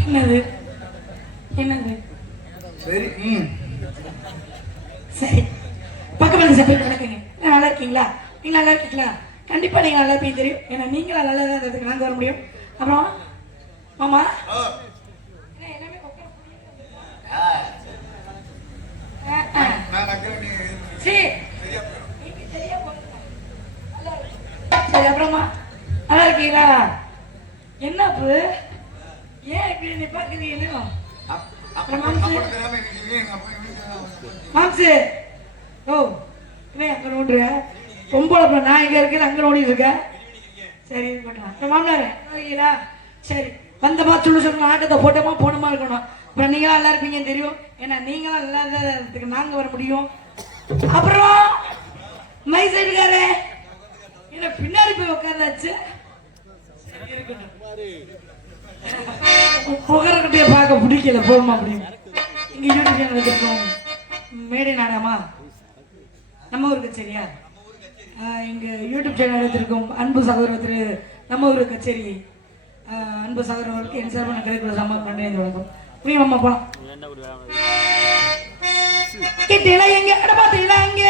என்னது? என்னது? சரி ம் சரி பக்கத்துல சப்போர்ட் நடக்குங்க நான் நல்லா இருக்கீங்களா நீங்க நல்லா இருக்கீங்களா கண்டிப்பா நீங்க நல்லா இருப்பீங்க தெரியும். ஏன்னா நீங்களும் நல்லா தான் இருந்ததுக்கு நாங்க வர முடியும். அப்புறம் மாமா. நான் சரி. அப்புறமா? நல்லா இருக்கீங்களா? என்ன அப்பு? ஏன் இப்படி நீ வீட்டுக்கு மாம்சு? ஓ இவன் அங்கே நோண்டுற பொம்பளை நான் இங்கே இருக்கேன்? அங்கே ஓடிட்டு இருக்கேன் சரி இது பண்ணலாம். மாமனார் இருக்கீங்களா சரி வந்தமா சொல்லு சொல்லணும் ஆட்டத்தை போட்டோமா போனோமா இருக்கணும். அப்புறம் நீங்களாம் நல்லா இருப்பீங்கன்னு தெரியும். ஏன்னா நீங்களாம் நல்லா இருக்கிறதுக்கு நாங்கள் வர முடியும். அப்புறம் மை சைடுக்காரே என்ன பின்னாடி போய் உட்காந்தாச்சு புகரக்கட்டையை பார்க்க பிடிக்கல. போமா முடியும் இங்க யூடியூப் சேனல் வச்சிருக்கோம். மேடை நாடகமா? நம்ம ஊருக்கு சரியா? ஆஹ் எங்க யூடியூப் சேனல் வச்சிருக்கோம் அன்பு சகோதரர் திரு நம்ம ஊர் கச்சேரி அன்பு சகோதரர்களுக்கு என் சார்பாக கிடைக்கிற சம்பவம் நன்றி வணக்கம் புரியும் அம்மா போலாம். கிட்டில எங்க? பாத்தீங்களா எங்க?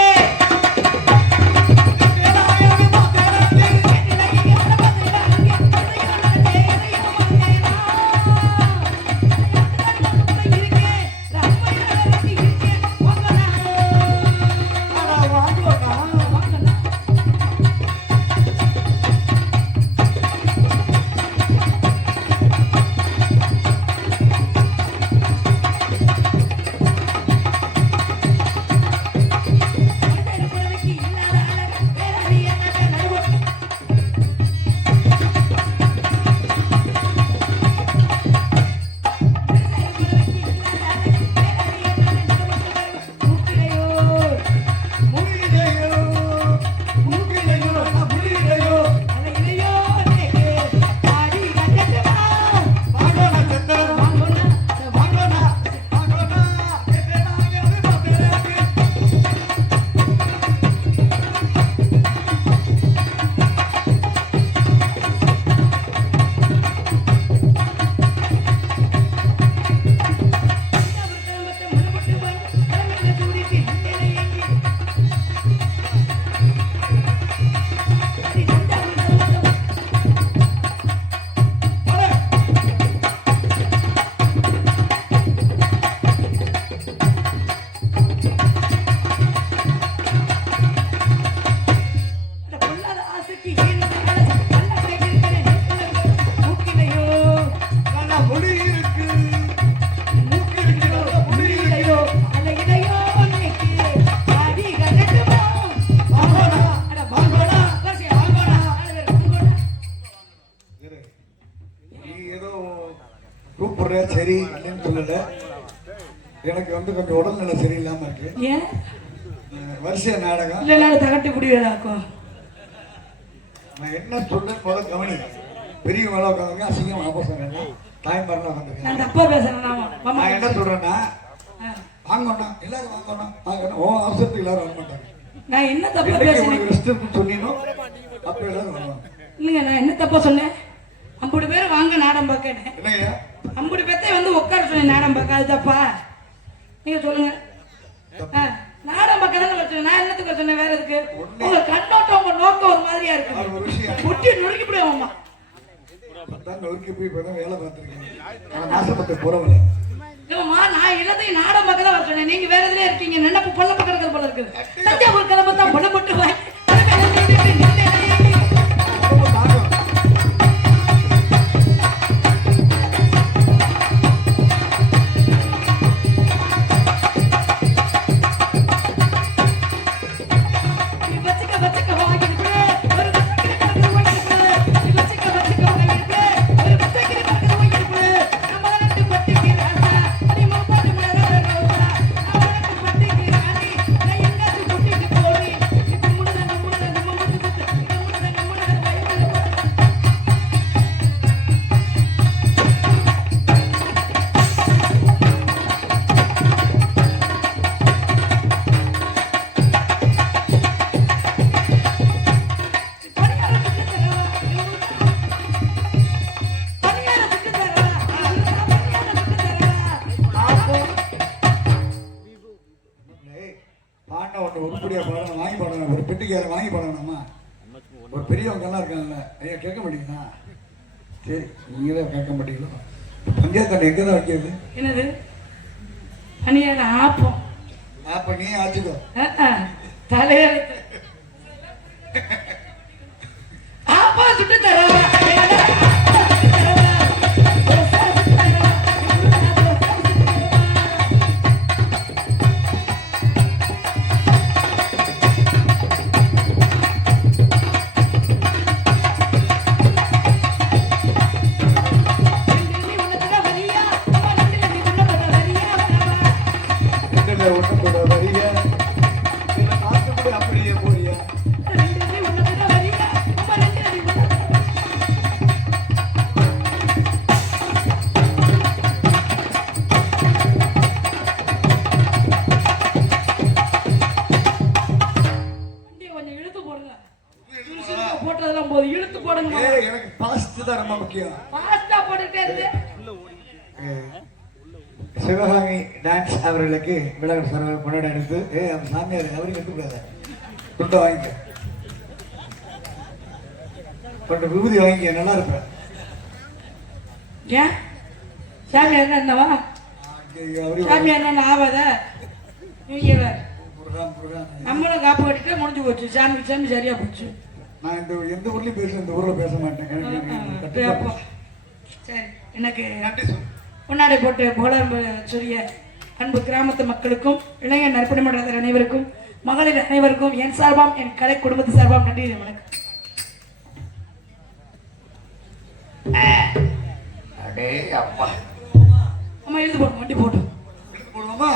வரிசை நாடகம். இல்ல நான் தகட்டி முடியாதாக்கும் நான் என்ன சொல்றேன்னு முதல்ல கவனி பெரியவங்க மேல உட்காந்துருங்க அசிங்கம் ஆபோசம் வேண்டாம் தாய்மாரெல்லாம் நான் உட்காந்துருக்கேன் தப்பா பேசுறேன் நான் என்ன சொல்றேன்னா ஆ. வாங்கணும் எல்லாரும் வாங்கணும் வாங்கணும் ஓ அவசரத்துக்கு எல்லாரும் வர மாட்டாங்க. நான் என்ன தப்பா பேசுறேன் ரெஸ்ட் சொன்னீனோ அப்ப எல்லாரும் வருவாங்க. இல்லைங்க நான் என்ன தப்பா சொன்னேன்? ஐம்பது பேர் வாங்க நாடம் என்னய்யா ஐம்பது பேர்த்தையும் வந்து உட்கார சொன்னேன் நாடம் பார்க்க. அது தப்பா? நீங்க சொல்லுங்க. ஆ, நான் என்னத்துக்கு வேற உங்க கண்ணோட்டம் உங்க நோக்கம் ஒரு மாதிரியா இருக்கு. முட்டி நொறுக்கி போடுவோம்மா தான் நொறுக்கி போய் இப்பதான் வேலை பார்த்துருக்கேன் நான் புறவில்லை இல்லம்மா வர சொன்னேன். நீங்க வேற எதுலயே இருக்கீங்க. நினைப்பு பொண்ண பக்கம் இருக்கிற போல இருக்குது. கேட்க மாட்டீங்களா? பஞ்சாயத்து எங்கே தான் வைக்கிறது? என்னது? பணியார ஆப்பம். அப்போ நீ ஆச்சுக்கோ. தலையெழுத்து. ஆப்பா சுட்டு தரவா பாஸ்ட் தான் ரொம்ப முக்கியம். ஃபாஸ்டா போட்டுட்டே இருக்கு. சிவகாமி டான்ஸ் அவர்களுக்கு விலக சர்வ கொண்டாட எடுத்து ஏ சாமியார் அவரையும் கட்டுக்கூடாத கொண்டு வாங்கிக்க. கொண்டு விபூதி வாங்கிக்க நல்லா இருப்பேன் ஏன்? சாமி என்னவா? சாமி என்ன ஆவாத? நீங்க நம்மளும் காப்பு கட்டிட்டு முடிஞ்சு போச்சு. சாமி சாமி சரியா போச்சு. நான் இந்த எந்த ஊர்லயும் பேசுறேன் இந்த ஊர்ல பேச மாட்டேன். எனக்கு-. சரி. முன்னாடி போட்டு போல சொல்லிய அன்பு கிராமத்து மக்களுக்கும் இளைய நற்பணி மன்றத்தினர் அனைவருக்கும் மகளிர் அனைவருக்கும் என் சார்பாம் என் கலை குடும்பத்து சார்பாம் நன்றி வணக்கம். அடே அப்பா அம்மா எழுது போடும் வண்டி போட்டும் போடுவோமா?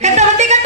கட்ட வண்டி கட்ட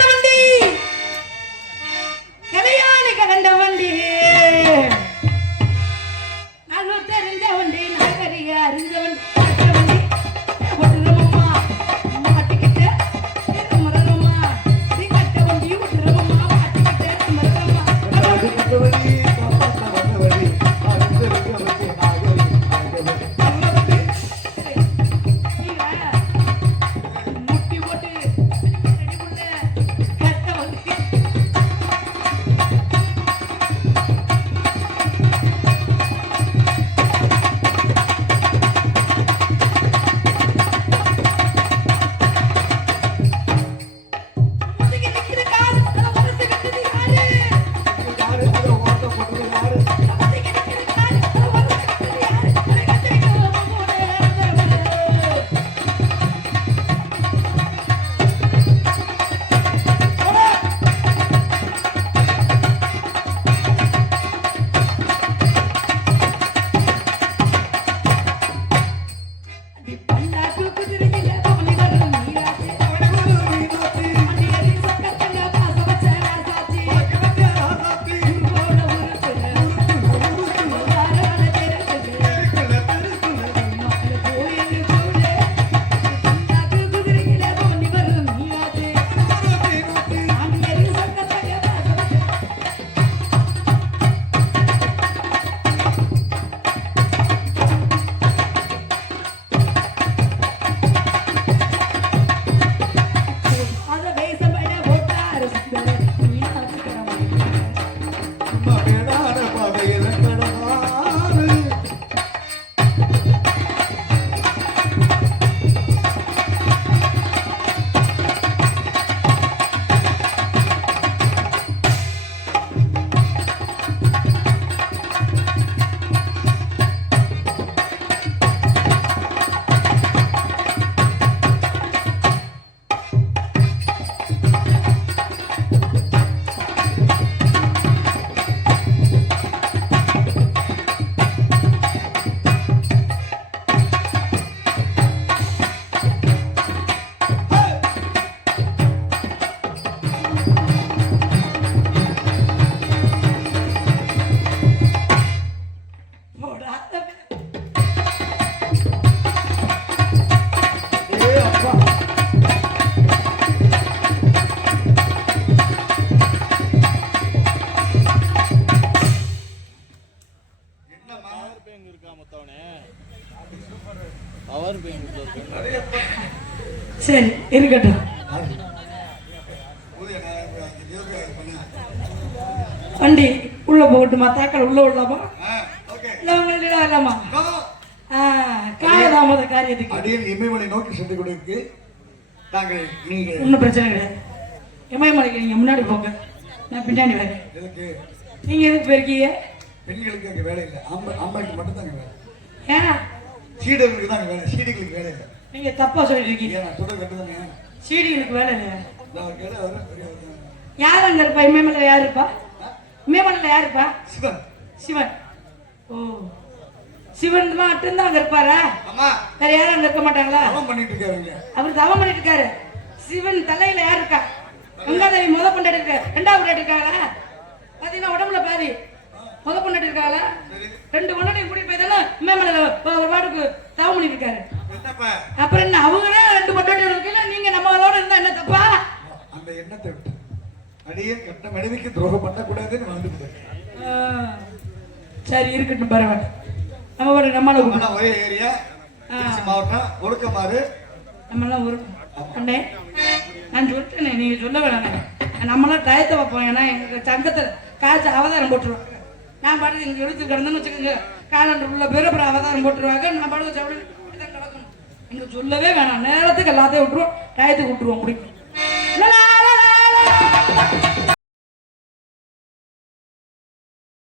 இருக்கட்டும் வண்டி உள்ள போகட்டுமா? தாக்கல் உள்ள விடலாமா? ஆ, ஓகே இல்லை உங்களை வரலாமா கோ. ஆ, காலதாமத காரியத்துக்கு. அடியில் இமயமலை நோக்கி சென்று கொண்டிருக்கு. நாங்கள் நீங்கள். ஒன்றும் பிரச்சனை கிடையாது. இமயமலைக்கு நீங்கள் முன்னாடி போங்க. நான் பின்னாடி வரேன். எதுக்கு? நீங்கள் எதுக்கு போயிருக்கீங்க? பெண்களுக்கு அங்கே வேலை இல்லை. ஆம்பளை ஆம்பளைக்கு மட்டும் தான் வேலை. ஏன்? சீடர்களுக்கு தான் வேலை. சீடிகளுக்கு வேலை இல்லை. நீங்கள் தப்பாக சொல்லிட்டு இருக்கீங்க சீடிகளுக்கு வேலை இல்லையா? யார் அங்கே இருப்பா? இமயமலையில் யார் இருப்பா? இமயமலையில் யார் இருப்பா? சிவன். சிவன். ஓ. சிவன் மட்டும்தான் அங்கே இருப்பாரா? வேற யாரும் அங்கே இருக்க மாட்டாங்களா? அவர் தவம் பண்ணிட்டு இருக்காரு. சிவன் தலையில யார் இருக்கா? கங்காதேவி முத கொண்டாடி இருக்க? ரெண்டாவது கொண்டாடி இருக்காங்களா பாத்தீங்கன்னா உடம்புல பாதி. முத கொண்டாடி இருக்காங்களா ரெண்டு கொண்டாடி கூடி போய் தானே மேமலையில ஒரு வாட்டுக்கு தவம் பண்ணிட்டு இருக்காரு. அப்புறம் என்ன அவங்களே ரெண்டு கொண்டாடி இருக்கீங்க நீங்க நம்மளோட இருந்தா என்ன தப்பா? அந்த எண்ணத்தை விட்டு. அடியே கட்ட மனைவிக்கு துரோகம் பண்ணக்கூடாதுன்னு வாழ்ந்து போயிருக்கேன் ஆ, சரி இருக்கட்டும் பரவாயில்ல. நம்ம பாட்டு நம்மள ஒரே ஏரியா. மாவட்டம் ஒடுக்கமாறு நம்மளாம் ஒரு அண்ணே நான் சொல்லிட்டேனே நீங்க சொல்ல வேணாங்க நம்மளாம் டயத்தை வைப்போம். ஏன்னா எங்க சங்கத்தில் காய்ச்ச அவதாரம் போட்டுருவாங்க. நான் பாட்டு இங்கே எழுத்து கிடந்தேன்னு வச்சுக்கோங்க. காலண்டர் உள்ள பேர் அப்புறம் அவதாரம் போட்டுருவாங்க. நான் பாட்டு இங்க சொல்லவே வேணாம். நேரத்துக்கு எல்லாத்தையும் விட்டுருவோம். டயத்துக்கு விட்டுருவோம். முடிக்கும்